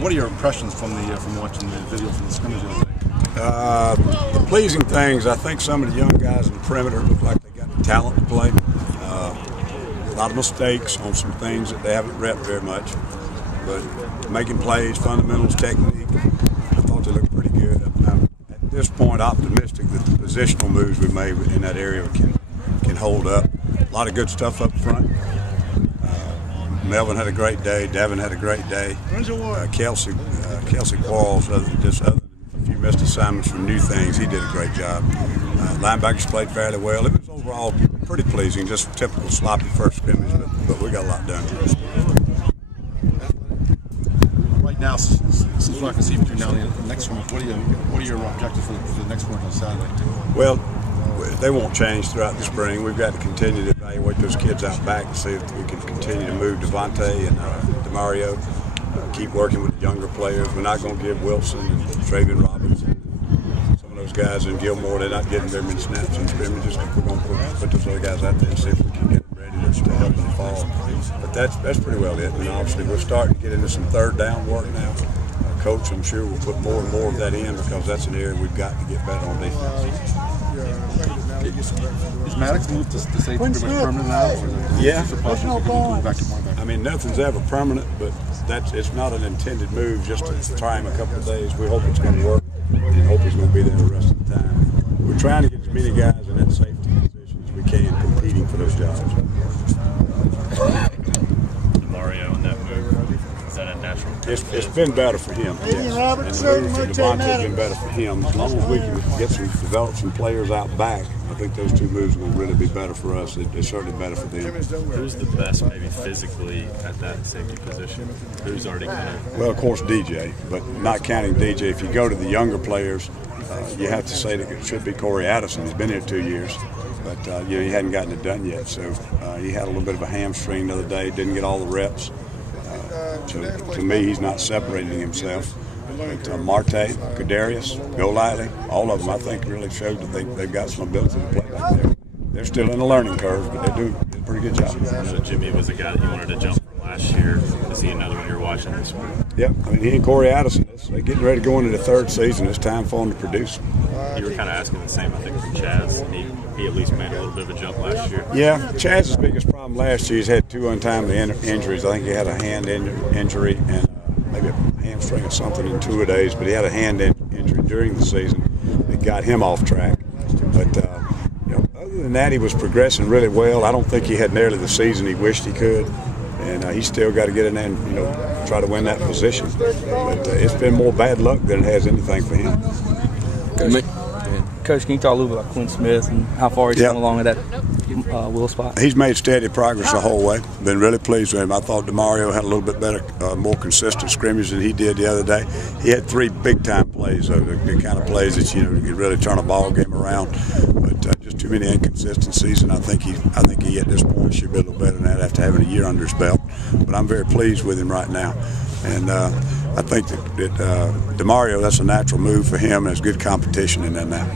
What are your impressions from watching the video from the scrimmage the other day? The pleasing things, I think some of the young guys in the perimeter look like they got the talent to play. A lot of mistakes on some things that they haven't repped very much, but making plays, fundamentals, technique, I thought they looked pretty good. I'm at this point optimistic that the positional moves we made in that area can hold up. A lot of good stuff up front. Melvin had a great day. Devin had a great day. Kelsey Quarles, other than a few missed assignments from new things, he did a great job. Linebackers played fairly well. It was overall pretty pleasing. Just a typical sloppy first scrimmage, but we got a lot done. Right now, since we're not going to see between now and the next one, what are your objectives for the next one on Saturday? Well, they won't change throughout the spring. We've got to continue to evaluate those kids out back and see if we can continue to move Devontae and DeMario. Keep working with the younger players. We're not going to give Wilson and Travion Robinson, some of those guys in Gilmore, they're not getting very many snaps in scrimmages. We're going to put those other guys out there and see if we can get them ready to help in the fall. But that's pretty well it. And obviously we're starting to get into some third down work now. Coach, I'm sure, will put more and more of that in because that's an area we've got to get better on defense. Is Maddox moved to safety pretty much permanent now? Or yeah. I mean, nothing's ever permanent, but it's not an intended move just to try him a couple of days. We hope it's going to work and hope he's going to be there the rest of the time. We're trying to get as many guys in that safety position as we can competing for those jobs. Mario in that move, is that a natural? It's been better for him, yes. And the move for Devontae has been better for him. As long as we can develop some players out back, I think those two moves will really be better for us. It's certainly better for them. Who's the best, maybe physically, at that safety position? Who's already kind of? Well, of course, DJ, but not counting DJ. If you go to the younger players, you have to say that it should be Corey Addison. He's been here 2 years, but he hadn't gotten it done yet. So he had a little bit of a hamstring the other day. Didn't get all the reps. To me, he's not separating himself. But Marte, Kadarius, Golightly, all of them, I think, really showed that they've got some ability to play back there. They're still in a learning curve, but they do a pretty good job. So Jimmy was a guy that you wanted to jump from last year. Is he another one you're watching this week? Yeah, I mean, he and Corey Addison, they're getting ready to go into the third season. It's time for them to produce. You were kind of asking the same, I think, from Chaz. He at least made a little bit of a jump last year. Yeah, Chaz's biggest problem last year, he's had 2 untimely injuries. I think he had a hand injury and maybe a hamstring or something in 2 days, but he had a hand injury during the season that got him off track. But other than that, he was progressing really well. I don't think he had nearly the season he wished he could, and he's still got to get in there and try to win that position. But it's been more bad luck than it has anything for him. Coach, can you talk a little bit about Quinn Smith and how far he's come along at that Will spot? He's made steady progress the whole way. Been really pleased with him. I thought DeMario had a little bit better, more consistent scrimmage than he did the other day. He had 3 big-time plays, though, the kind of plays that you could really turn a ball game around. But just too many inconsistencies, and I think he at this point should be a little better than that after having a year under his belt. But I'm very pleased with him right now. And I think that DeMario, that's a natural move for him, and there's good competition in there now.